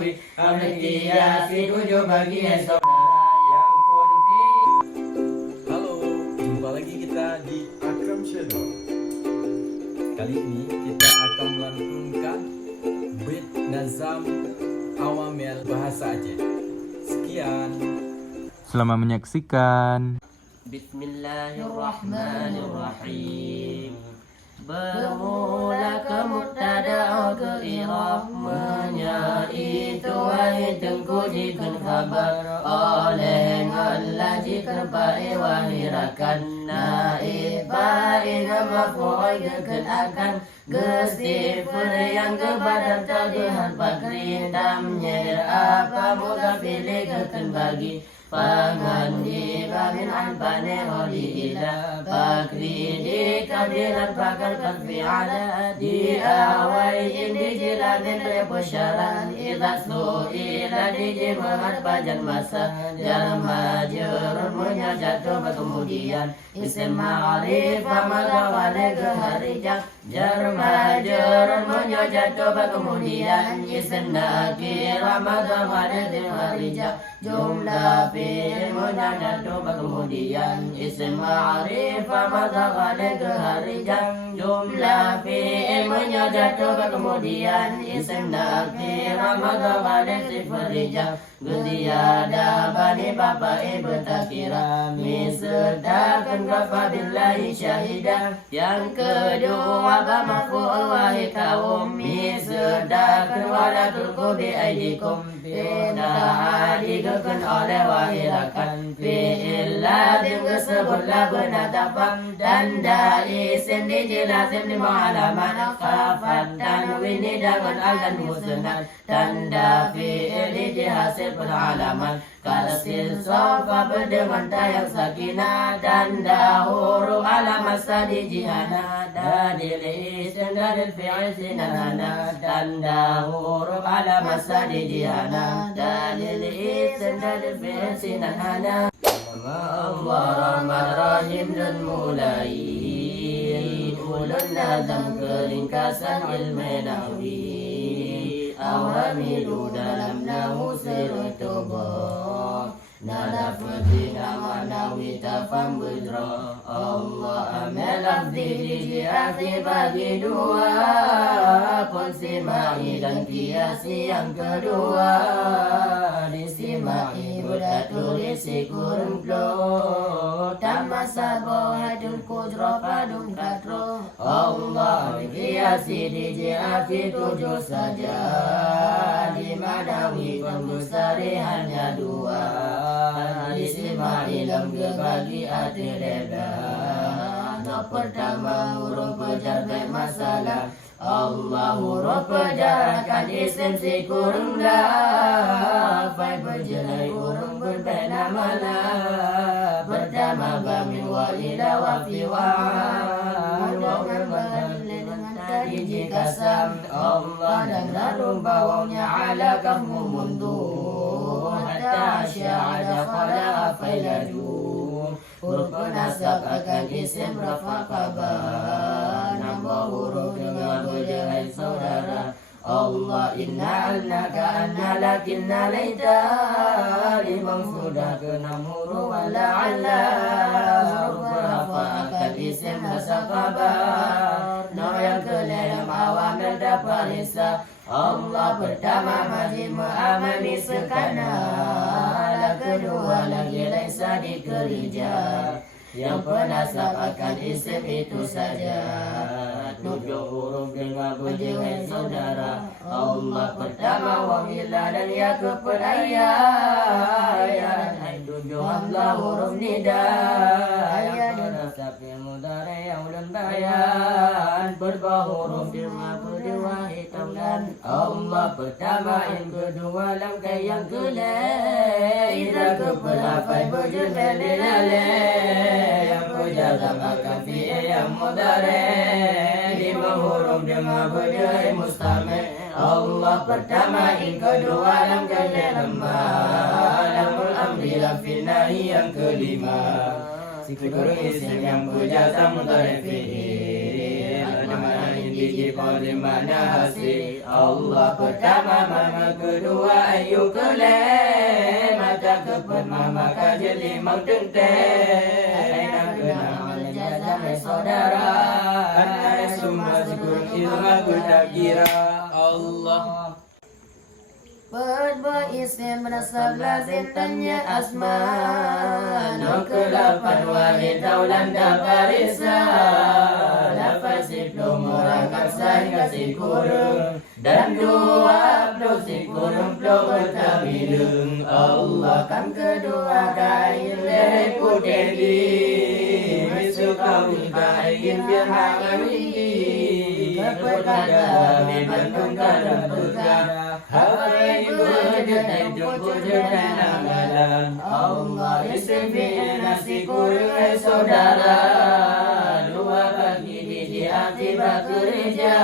Ametiasi 7 bagian saudara yang pun Halo, jumpa lagi kita di Akram Channel. Kali ini kita akan melantunkan bait nazam awamel bahasa Aceh. Sekian. Selamat menyaksikan. Bismillahirrahmanirrahim. Bermula ke mubtada ke irah, menyai tuai tengku jikun khabar oleh Allah jikun ba'i wahirakan naib ba'i mafu'ai kekun akan gestifur yang kebadan tagihan pakri damnya apa mudah pilih kekun bagi pangan di bamin anbane holi ila bakri di kabilan pakal kalfi ala di awai indi jilanin rebusyaran ila su ila di jimahat bajan masa jalan majurun munya jatuh kemudian isim ma'arif amadawale geharijak jar majurun munya jatuh kemudian isim nakir amadawale geharijak jumlah fi'il munajatu kemudian isim ma'rif madagale keharijang jumlah fi'il munajatu kemudian isim nakir madagale sifarijang Guziyada bani bapak ibu takira misedakan kafa billahi syahidah. Yang kedua bamafu'ul wahid kaum misedakan walatul kubi aidikum pindah digeken oleh wahirakan fi'il lazim kesebutlah benatapam dan isim dijelasin di mu'alaman kafat tanwini dengan al dan husnat tanda fi'il dihasil penalaman kalasil sofa berdengan tayang sakinah dan huruf alamat sadi jihana dalil isim dalil fi'il sinana dan huruf alamat sadi jihana dalil isim dalil fi'il sinana Allah Rahman Rahim dan mulai ulun nazam keringkasan ilmu nahwi awamilu dalam nahu sirutubah nada fadli nama nawi tafam budra Allah amelaf diri jiati bagi dua konsimai dan kiasi yang kedua disimai budak tulis kurun plo tamasa bohadun kudro padun katro Allah kiasi di jiati 7 saja di manawi pembesari hanya 2 disimai dalam kebagi hati reda no pertama huruf pejar baik masalah Allah huruf pejar akan isim si kurung dah fai berjelai huruf berbeda mana pertama bamin walida wafi wa'an dengan tadi jika sam Allah dan lalu bawangnya ala kamu mundur hatta sya'ada qala failaju huruf nasab akan isim rafa kabar nambah huruf dengan berjahai saudara Allah inna alnaka anna lakinna laita limang sudah ke 6 huruf wala ala huruf rafa akan isim nasab kabar no yang kelima awamil dapat risa Allah pertama masih mengamani sekana la kedua lagi laisa dikerja yang penasab akan isim itu saja 7 huruf dengan berjengai saudara Allah pertama wahila dan ya kepenaya dan 7 Allah huruf nida yang penasab yang mudare yang ulan bayan berbah huruf dengan berdua hitam dan Allah pertama yang kedua langkah yang kelima ida kepelapai berjenai lelale yang berjalan akan fi'il yang mudare 5 huruf dengan berjaya mustame Allah pertama yang kedua yang kelima lamul amri lafil nahi yang kelima Sikru isim yang berjasa mudhari fi'il gigi paling mana hasil. Allah pertama, mama kedua ayu kelem, mata keput mama kajeli mau tenteng. Aina kenal jazah saudara, anak semua syukur ilmu aku tak kira. Allah Isim nasab lazim tanya asma. Nukulapan wahid daulan daparisa. Lafaz ibnu murakab sai kasih kurung. Dan dua plus kurung plus tabidung. Allah kan kedua kain lere putedi. Misu kawin kain biarhangan ini. Keperkara bebandung kadang berkara. Hapai berjadai jumpa jadai nanggalan. Allah isim fi'il nasi kurung saudara. Dua bagi di akibat kerja.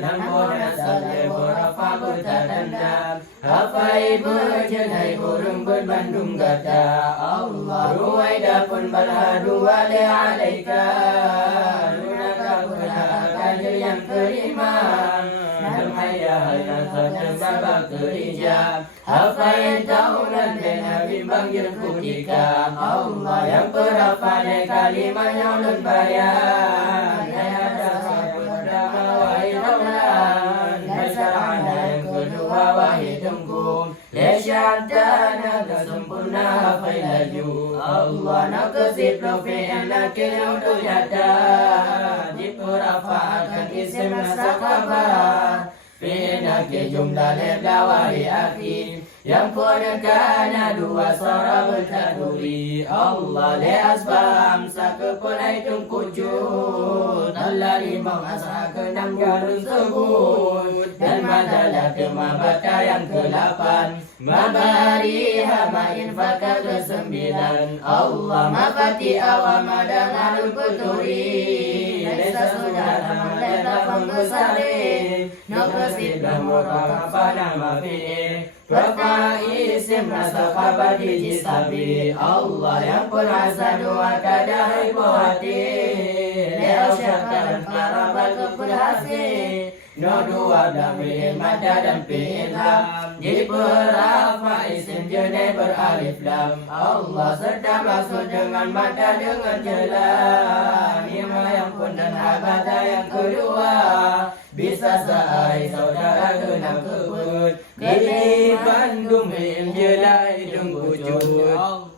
Nampun asal berapa bertanda. Hapai berjadai kurung berbandung gata. Allah ruai dapun balhadu wale alaika. Lunaka berhaka yang kelima. Hayat sebab kerja. Apa yang tahu nanti Nabi panggil kutika. Allah yang perafale kalimat yang ulun bayan. Ada pertama wahid daulan. Nasarana yang kedua wahid tunggu. Lesyadana kesempurna hafai laju. Allah nak kesip lofi enak yang untuk nyata. Diperafakan isim nasakabar. Fina ke jumlah lebla wahai akhi. Yang pernahkana dua suara bertaduri. Allah le asbam sakepulai tungkujud. Allah limau asa kenam garun sebut. Dan madalah kemabata yang ke-8. Mabari hama infaka ke-9. Allah mafati awam dan alul kuturi. Desa saudara maleta pembesari. Nokresit bermurah pada mafi'il. Pertama isim rasa kabar dijisabi. Allah yang perasa dua kadai pohati. Leo syakar karabat kepulhasi. No dua damai mada dan fi'lam. Jadi perafa isim jenai beralif lam. Allah serta maksud dengan mada dengan jelas. Nima yang pun dan abada yang kedua. Bisa sehari saudara genap kebut. Di Bandung jelai tungkujud.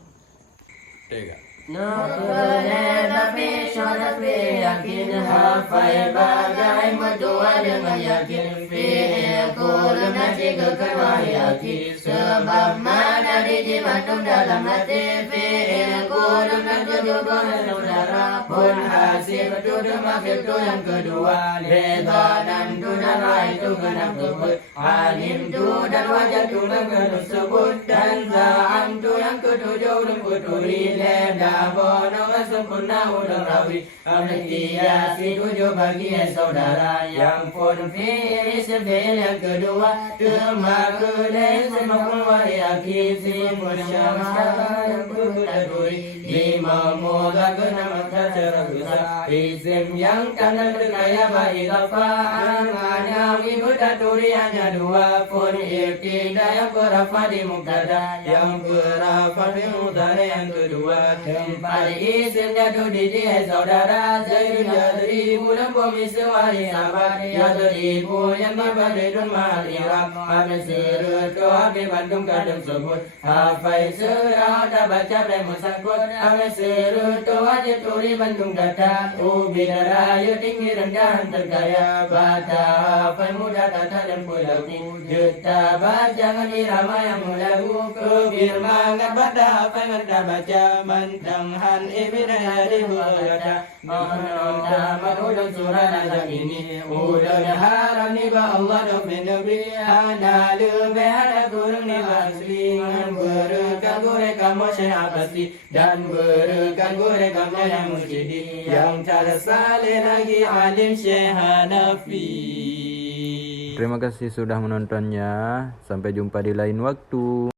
Nukule tapi syarat yakin. Hafai bagai mertua dengan yakin. Fi'il kulun nasi kekerwah yakin. Sebab mana dijimatum dalam hati. Fi'il kulun nasi kekerwah saudara. Pun hasib tuduh maksud tu yang kedua. Reda dan tunara itu genap kebut. Alim tu dan wajah tu genap sebut. Dan za'am tu yang ketujuh dan kuturi. Leda bono sempurna ulang rawi. Amnestiasi 7 bagian saudara. Yang pun fi'il fi'il yang kedua. Termakudai semakul wali akib. Simpul syamsa yang berkutaduri. 5 muda kenama secara besar. Isim yang kanan berkaya ba'idafa'an. Hanya berkutaduri hanya 2. Pun ibtida yang berafa di muktada. Yang berafa di mudara yang kedua. Tempat isim jatuh di dia saudara. Zaidun yadribu dan pomisi wali sahabat. Yadribu yang berbadidun mahal irab. Habis serut kau habis Bandung kadang sebut. Hafai serah dah baca dan musakut. Habis serut kau wajib turi Bandung datang. Ubi darayu tinggi rendahan terkaya. Bata hafai muda kata dan pulauti. Juta bacangan irama yang mulagu. Kebir mangat bata hafai merta baca. Mantanghan ibidaya di bulata. Menonton merudung surah nazam ini. Udang haram ni ba Allah domin nabi. Hana lebih hana kurang ni basri. Berikan gore kamu syekh pasti. Dan berikan gore kamu yang mujidi. Yang tersali lagi alim Syekh Hanafi. Terima kasih sudah menontonnya. Sampai jumpa di lain waktu.